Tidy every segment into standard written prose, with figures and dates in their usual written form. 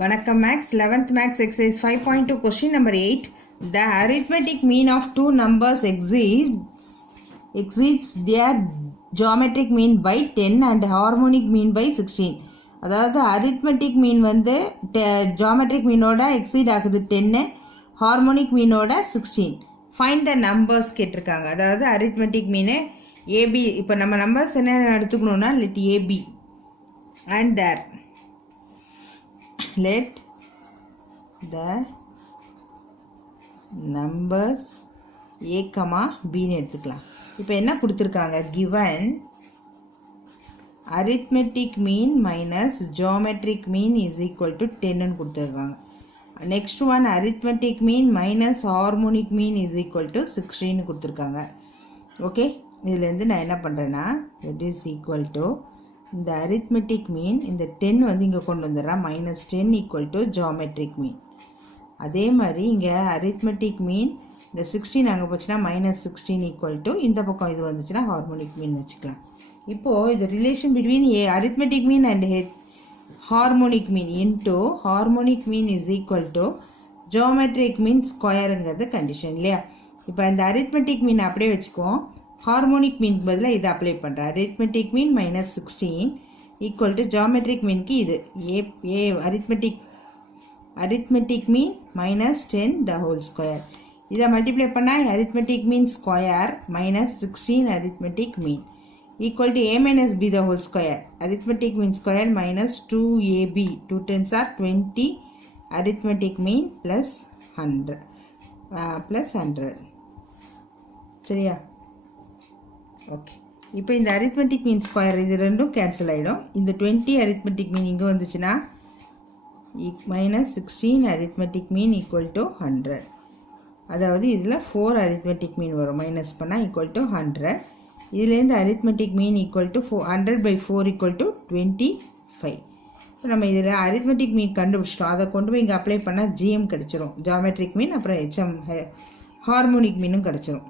வணக்கம் maths 11th maths exercise 5.2 question number 8. The arithmetic mean of two numbers exceeds their geometric mean by 10 and harmonic mean by 16. அதாவது arithmetic mean வந்து geometric meanோட exceed ஆகுது 10, harmonic meanோட 16. Find the numbers கேட்டிருக்காங்க. அதாவது arithmetic mean AB. இப்போ நம்ம numbers என்ன எடுத்துக்கணும்னா let AB and there. Let the numbers a, b ன்னு எடுத்துக்கலாம். இப்போ என்ன கொடுத்துருக்காங்க? given arithmetic mean minus geometric mean is equal to 10 ன்னு கொடுத்துருக்காங்க. next one arithmetic mean minus harmonic mean is equal to 16 ன்னு கொடுத்துருக்காங்க. ஓகே, இதுலேருந்து நான் என்ன பண்ணுறேன்னா it is equal to இந்த arithmetic mean இந்த 10 வந்து இங்கே கொண்டு வந்துடுறேன். minus 10 equal to geometric mean. அதே மாதிரி இங்கே arithmetic mean இந்த 16 அங்கே போச்சுன்னா minus 16 equal to இந்த பக்கம் இது வந்துச்சுன்னா harmonic mean வச்சுக்கலாம். இப்போது இது relation between arithmetic mean and harmonic mean into harmonic mean is equal to geometric mean ஸ்கொயருங்கிறது கண்டிஷன் இல்லையா? இப்போ இந்த arithmetic mean அப்படியே வச்சுக்குவோம். harmonic mean பதிலா இதை அப்ளை பண்ணுறேன். arithmetic mean minus 16 equal to geometric mean க்கு இது arithmetic mean minus 10 the whole square. இதை மல்டிப்ளை பண்ணால் arithmetic mean square minus 16 arithmetic mean equal to a minus b the whole square. arithmetic mean square minus 2ab 2 10s are 20 arithmetic mean plus 100 சரியா? Okay, இப்போ இந்த arithmetic mean square இது ரெண்டும் cancel ஆகிடும். இந்த 20 arithmetic mean இங்கே வந்துச்சுன்னா minus 16 arithmetic mean equal to 100. அதாவது இதில் 4 arithmetic mean வரும். மைனஸ் பண்ணால் equal to 100. இதுலேருந்து arithmetic mean equal to 100 by 4 equal to 25. இப்போ நம்ம இதில் arithmetic mean கண்டுபிடிச்சிட்டோம். அதை கொண்டு போய் இங்கே அப்ளை பண்ணால் GM கிடச்சிரும். geometric mean அப்புறம் HM harmonic meanும் கிடச்சிரும்.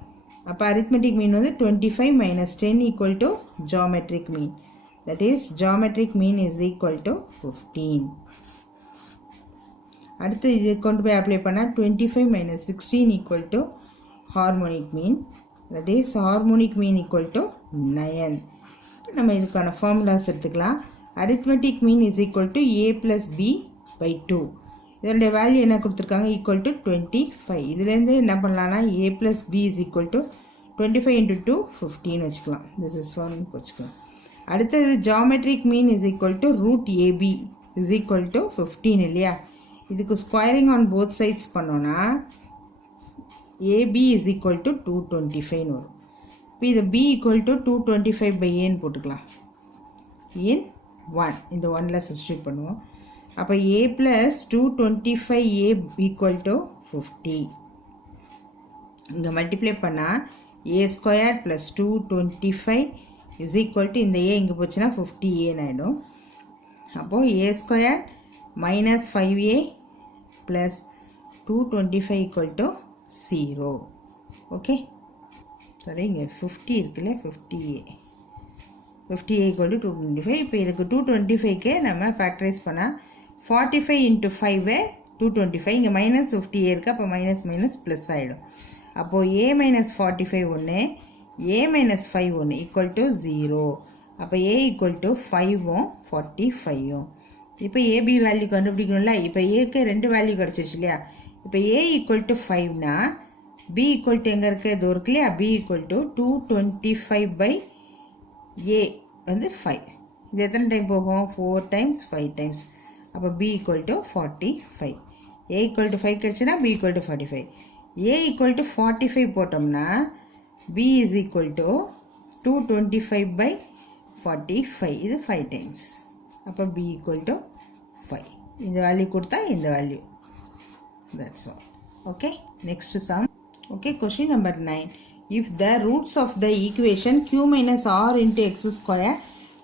அப்போ arithmetic mean வந்து 25 minus 10 equal to geometric mean. That is geometric mean is equal to 15. அடுத்து இது கொண்டு போய் அப்ளை பண்ணால் 25 minus 16 equal to harmonic mean. That is harmonic mean equal to 9. நம்ம இதுக்கான ஃபார்முலாஸ் எடுத்துக்கலாம். arithmetic mean is equal to a plus b by 2. இதனுடைய value என்ன கொடுத்துருக்காங்க? Equal to 25. இதுலேருந்து என்ன பண்ணலான்னா a plus b is equal to 25 into 2 15 வச்சுக்கலாம். this is 1 வச்சுக்கலாம். அடுத்தது geometric mean is equal to root ab is equal to 15 இல்லையா? இதுக்கு ஸ்கொயரிங் ஆன் போத் சைட்ஸ் பண்ணோன்னா ab is equal to 225 வரும். இப்போ இது b equal to 225 by a போட்டுக்கலாம். in 1 இந்த 1ல் சப்ஸ்டியூட் பண்ணுவோம். அப்போ a plus 225a equal to 50. இங்கே மல்டிப்ளை பண்ணால் a square plus 225 is equal to இந்த a இங்கே போச்சுன்னா 50a ஆகிடும். அப்போது a square minus 5a plus 225 equal to 0. Okay, சரி, இங்கே 50 இருக்குல்ல, 50a equal to 225. இப்போ இதுக்கு 225க்கு நம்ம ஃபேக்டரைஸ் பண்ணால் 45 into 5 225. இங்கே மைனஸ் 50a இருக்குது. அப்போ மைனஸ் மைனஸ் ப்ளஸ் ஆகிடும். அப்போது a minus 45 ஒன்று, a minus 5 ஒன்று ஈக்குவல் டு 0. அப்போ a ஈக்குவல் டு 5ம் 45ம். இப்போ ab வேல்யூ கண்டுபிடிக்கணும்ல. இப்போ ஏக்கு 2 வேல்யூ கிடச்சிருச்சு இல்லையா? இப்போ a ஈக்குவல் டு 5னா b ஈக்குவல் டு எங்கே இருக்குது? இது இருக்கு இல்லையா? b equal to 225 by a வந்து 5. இது எத்தனை டைம் போகும்? 4 times 5 times. அப்போ b equal to 45. a equal to 5 கிடச்சுன்னா b equal to 45. a equal to 45 போட்டோம்னா b is equal to 225 by 45. இது 5 times. அப்போ b equal to 5. இந்த வேல்யூ கொடுத்தா இந்த value. That's all. Okay, next sum. Okay, question number 9. If the roots of the equation q minus r into x square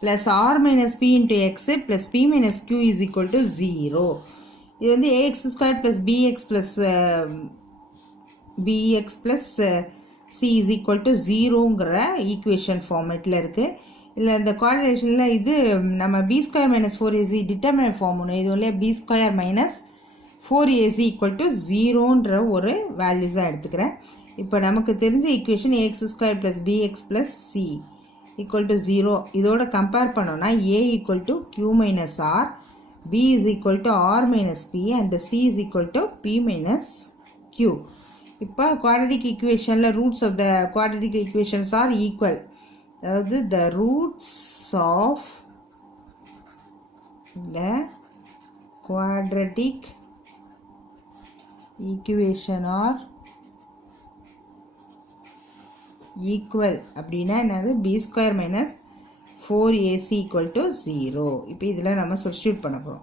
plus r minus p into x plus p minus q is equal to 0. இது வந்து ax square plus bx plus c is equal to 0ங்கிற equation ஃபார்மேட்டில் இருக்குது. இல்லை இந்த குவாட்ரேஷனில் இது நம்ம b square minus 4ac determinant form ஒன்று இது ஒன்றில் b square minus 4ac equal to 0ன்ற ஒரு வேல்யூஸாக எடுத்துக்கிறேன். இப்போ நமக்கு தெரிஞ்ச equation a x square plus b x plus c equal to 0 இதோட கம்பேர் பண்ணோன்னா a equal to q minus r, b is equal to r minus p and c is equal to p minus q. இப்போ quadratic equationல roots of the quadratic equations are equal. அதாவது the roots of the quadratic equation are equal. அப்படின்னா என்னது b square minus 4ac equal to 0. இப்போ இதில் நம்ம substitute பண்ண போகிறோம்.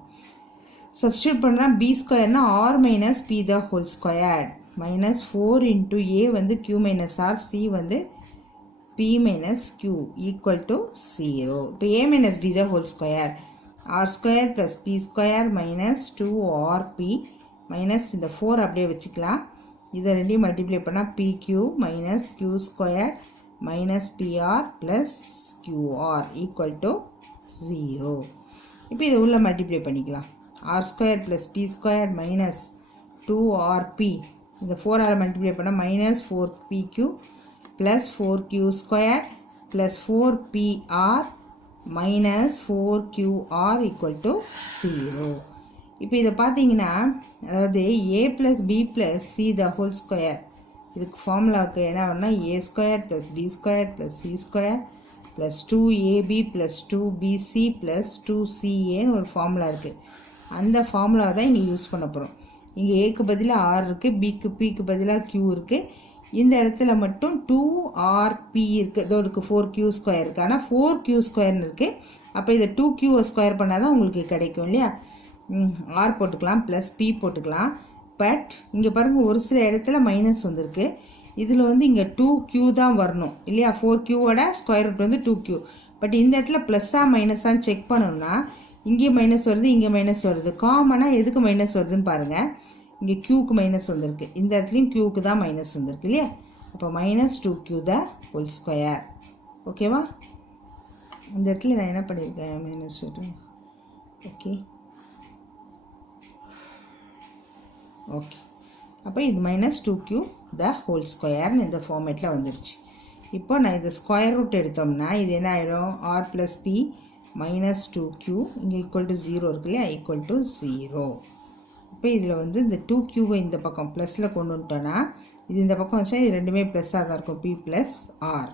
Substitute பண்ணால் b ஸ்கொயர்னா r minus p the whole square minus 4 into a வந்து q மைனஸ் r, c வந்து p minus q equal to 0. இப்போ a minus b the whole square r square plus p square minus 2rp minus இந்த 4 அப்படியே வச்சுக்கலாம். இதை ரெண்டையும் multiply பண்ணால் pq minus q square minus pr plus qr equal to 0. இப்போ இது உள்ள மல்டிப்ளை பண்ணிக்கலாம். r square plus p square minus 2rp இந்த 4 ஆல் மல்டிப்ளை பண்ணால் minus 4pq plus 4q square plus 4pr minus 4qr equal to 0. இப்போ இதை பார்த்தீங்கன்னா அதாவது a plus b plus c the whole square இதுக்கு ஃபார்முலாவுக்கு என்ன பண்ணா a square plus b square plus c square plus 2ab plus 2bc plus 2caன்னு ஒரு ஃபார்முலா இருக்குது. அந்த ஃபார்முலா தான் இங்கே யூஸ் பண்ண போகிறோம். இங்கே ஏக்கு பதிலாக ஆர் இருக்குது, பிக்கு பதிலாக q இருக்குது. இந்த இடத்துல மட்டும் 2rp இருக்குது, இதோ இருக்குது 4q ஸ்கொயர் இருக்குது. ஆனால் 4q ஸ்கொயர்னு இருக்குது. அப்போ இதை 2q ஸ்கொயர் பண்ணால் தான் உங்களுக்கு கிடைக்கும் இல்லையா. ஆர் போட்டுக்கலாம் ப்ளஸ் p போட்டுக்கலாம். பட் இங்கே பாருங்கள் ஒரு சில இடத்துல மைனஸ் வந்திருக்கு. இதில் வந்து இங்கே 2q தான் வரணும் இல்லையா. 4qவோட ஸ்கொயர் ரூட் வந்து 2q. பட் இந்த இடத்துல ப்ளஸ்ஸாக மைனஸான்னு செக் பண்ணணும்னா இங்கே மைனஸ் வருது, இங்கே மைனஸ் வருது. காமனாக எதுக்கு மைனஸ் வருதுன்னு பாருங்கள். இங்கே க்யூக்கு மைனஸ் வந்திருக்கு, இந்த இடத்துலையும் க்யூக்கு தான் மைனஸ் வந்திருக்கு இல்லையா. அப்போ மைனஸ் 2q த ஹோல் ஸ்கொயர். ஓகேவா. இந்த இடத்துல நான் என்ன பண்ணியிருக்கேன் மைனஸ் 2. Okay okay. அப்போ இது மைனஸ் 2q த ஹோல் ஸ்கொயர்னு இந்த ஃபார்மேட்டில் வந்துருச்சு. இப்போ நான் இது ஸ்கொயர் ரூட் எடுத்தோம்னா இது என்ன ஆகிடும், R plus B minus 2q இங்கே ஈக்குவல் டு 0 இருக்கு இல்லையா, ஈக்குவல் டு 0. இப்போ இதில் வந்து இந்த 2qவை இந்த பக்கம் ப்ளஸில் கொண்டு வந்துட்டோன்னா இது இந்த பக்கம் வச்சா இது ரெண்டுமே ப்ளஸ்ஸாக தான் இருக்கும், p ப்ளஸ் ஆர்.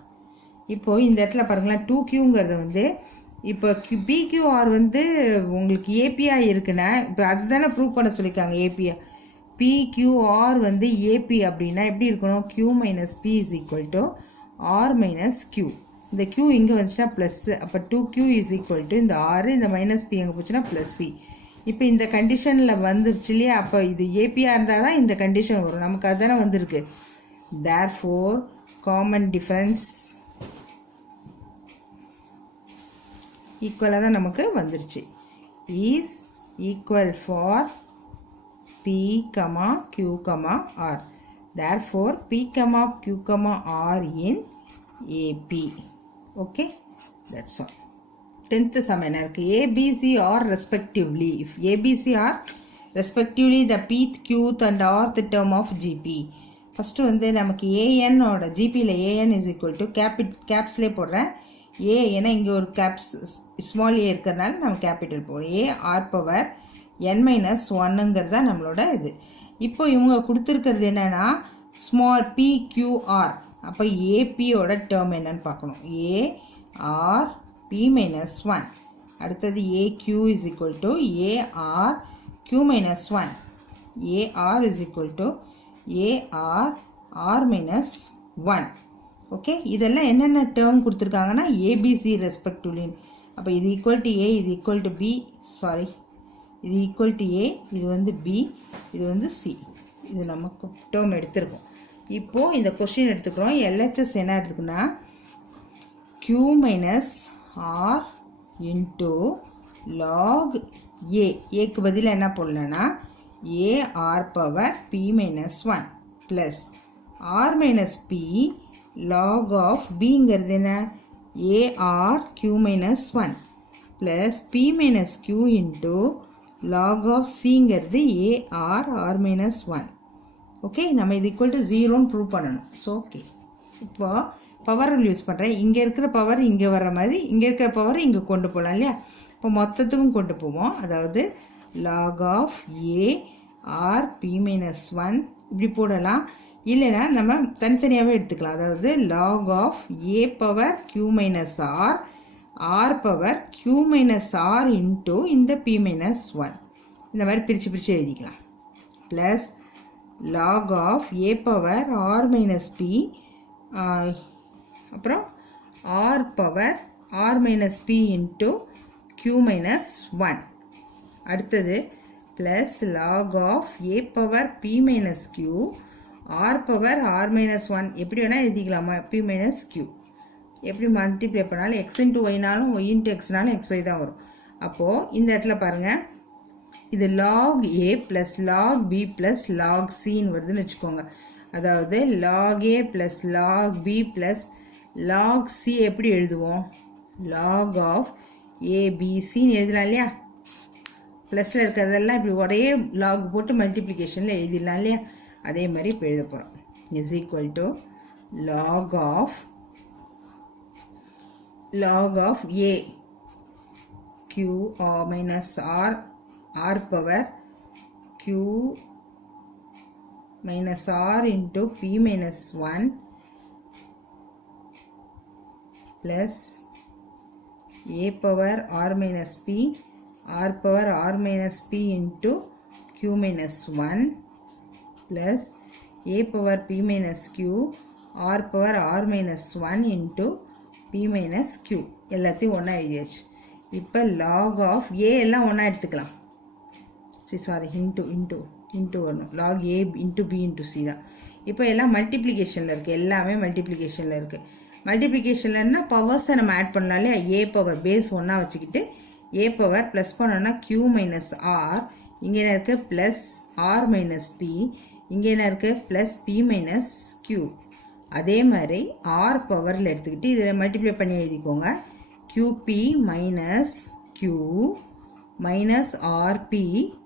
இப்போது இந்த இடத்துல பாருங்களேன் 2qங்கிறது வந்து இப்போ pqr வந்து உங்களுக்கு ஏபியாக இருக்குன்னா இப்போ அதுதானே ப்ரூவ் பண்ண சொல்லியிருக்காங்க. ஏபியாக PQR வந்து AP அப்படின்னா எப்படி இருக்கணும், Q minus P is equal to R minus Q. இந்த Q இங்கே வந்துச்சுன்னா ப்ளஸ்ஸு, அப்போ 2Q இஸ் ஈக்குவல் டு இந்த R இந்த மைனஸ் P எங்கே போச்சுன்னா ப்ளஸ் P. இப்போ இந்த கண்டிஷனில் வந்துருச்சு இல்லையா. அப்போ இது ஏபியாக இருந்தால் தான் இந்த கண்டிஷன் வரும், நமக்கு அதுதானே வந்திருக்கு. தேர்ஃபோர் காமன் டிஃபரன்ஸ் ஈக்குவலாக தான் நமக்கு வந்துருச்சு. Is equal for P, Q, R. Therefore, P, Q, R in AP. Okay, that's all. 10th sum என்ன இருக்கு, ABC are respectively. If ABC are respectively the pth, qth and rth term of GP. First வந்து நமக்கு AN ஓட GPல AN is equal to capsலே போடுறேன். A ஏன்னா இங்கே ஒரு caps small a இருக்கிறதுனால நம்ம கேபிட்டல் போடுறோம். A R பவர் n-1ங்கிறது தான் நம்மளோட இது. இப்போ இவங்க கொடுத்துருக்கிறது என்னென்னா ஸ்மால் PQR. அப்போ ஏபியோட டேர்ம் என்னன்னு பார்க்கணும். AR P-1. அடுத்தது AQ is equal to AR Q-1. AR is equal to AR R-1. Okay, இதெல்லாம் என்னென்ன டேர்ம் கொடுத்துருக்காங்கன்னா ஏபிசி ரெஸ்பெக்டிவ்லி. அப்போ இது ஈக்குவல் டு ஏ, இது ஈக்குவல் டு பி, சாரி இது ஈக்குவல் டு ஏ, இது வந்து பி, இது வந்து சி. இது நமக்கு டேர்ம் எடுத்துருக்கோம். இப்போது இந்த கொஸ்டின் எடுத்துக்கிறோம். எல்ஹெச்எஸ் என்ன எடுத்துக்குன்னா Q minus r into log a. ஏக்கு பதில் என்ன போடலன்னா a r power P-1 plus r minus p log of பிங்கிறது என்ன AR Q minus 1 plus P minus Q into log of Cங்கிறது AR R minus 1. Okay, நம்ம இது equal to 0ன்னு ப்ரூவ் பண்ணணும். So okay, இப்போ பவர் ரூல் யூஸ் பண்ணுறேன். இங்கே இருக்கிற power இங்கே வர்ற மாதிரி இங்கே இருக்கிற பவர் இங்கே கொண்டு போகலாம் இல்லையா? இப்போ மொத்தத்துக்கும் கொண்டு போவோம். அதாவது log of A R P minus 1 இப்படி போடலாம். இல்லைன்னா நம்ம தனித்தனியாகவே எடுத்துக்கலாம். அதாவது log of A power Q minus R R power Q minus R into இந்த P minus 1 இந்த மாதிரி பிரித்து எழுதிக்கலாம். Plus log of A power R minus P அப்புறம் R power R minus P into Q minus 1. அடுத்தது plus log of A power P minus Q R power R minus 1 எப்படி வேணால் எழுதிக்கலாமா? P minus Q எப்படி multiply பண்ணாலும் x into yனாலும் y into xனாலும் xy தான் வரும். அப்போது இந்த இடத்துல பாருங்கள், இது log A plus log B plus log Cன்னு வருதுன்னு வச்சுக்கோங்க. அதாவது log A plus log B plus log C எப்படி எழுதுவோம்? log of A B Cன்னு எழுதலாம் இல்லையா? ப்ளஸில் இருக்கிறதெல்லாம் இப்படி ஒரே லாக் போட்டு மல்டிப்ளிகேஷனில் எழுதிடலாம் இல்லையா? அதே மாதிரி இப்போ எழுத போகிறோம். Is equal to log of A Q minus R power Q minus R into P minus 1 plus A power R minus P R power R minus P into Q minus 1 plus A power P minus Q R power R minus 1 into P minus Q எல்லாத்தையும் ஒன்றா எழுதியாச்சு. இப்போ log of A எல்லாம் ஒன்றா எடுத்துக்கலாம். Sorry, into வரணும். log A into B into C தான். இப்போ எல்லாம் மல்டிப்ளிகேஷனில் இருக்குது. எல்லாமே மல்டிப்ளிகேஷனில் இருக்குது. மல்டிப்ளிகேஷன்லன்னா பவர்ஸை நம்ம ஆட் பண்ணலாம் இல்லையா? A பவர் பேஸ் ஒன்றா வச்சுக்கிட்டு A பவர் ப்ளஸ் பண்ணோன்னா Q மைனஸ் R, இங்கே என்ன இருக்குது? ப்ளஸ் R மைனஸ் P, இங்கே என்ன இருக்குது? Plus P minus Q. அதே மாதிரி R பவரில் எடுத்துக்கிட்டு இதில் மல்டிப்ளை பண்ணி எழுதிக்கோங்க. QP minus Q minus RP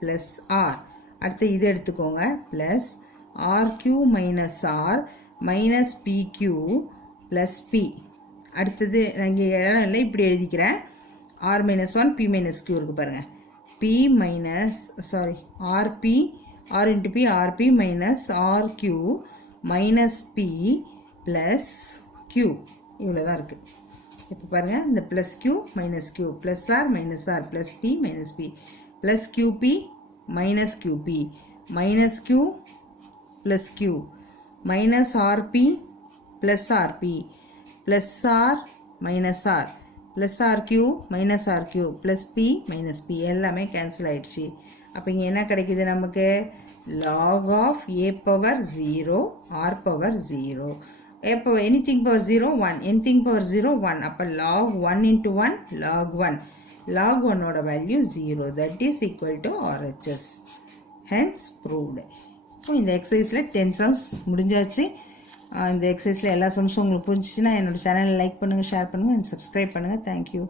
plus R. அடுத்து இது எடுத்துக்கோங்க. Plus RQ minus R minus PQ plus P. அடுத்தது நான் இங்கே இடம் இல்லை, இப்படி எழுதிக்கிறேன். R minus 1 P minus Q இருக்குது பாருங்கள். P minus RP R into P RP minus RQ minus P plus Q இவ்வளோ தான் இருக்குது. இப்போ பாருங்கள், இந்த plus Q minus Q plus R minus R plus P minus P plus QP minus QP minus Q plus Q minus RP plus RP plus R minus R plus RQ minus RQ plus P minus P எல்லாமே cancel ஆகிடுச்சு. அப்போ இங்கே என்ன கிடைக்கிது நமக்கு? log of A power 0 R power 0. A power anything power 0 1, anything power 0 1. அப்போ log 1 into 1 log 1. log 1 ஓட value 0. that is equal to RHS. hence proved. இப்போ இந்த எக்ஸசைஸில் 10 sums முடிஞ்சாச்சு. இந்த எக்ஸசைஸில் எல்லா சம்ஸும் உங்களுக்கு புரிஞ்சிச்சுன்னா என்னோடய சேனலை லைக் பண்ணுங்கள், ஷேர் பண்ணுங்கள் அண்ட் சப்ஸ்கிரைப் பண்ணுங்கள். தேங்க்யூ.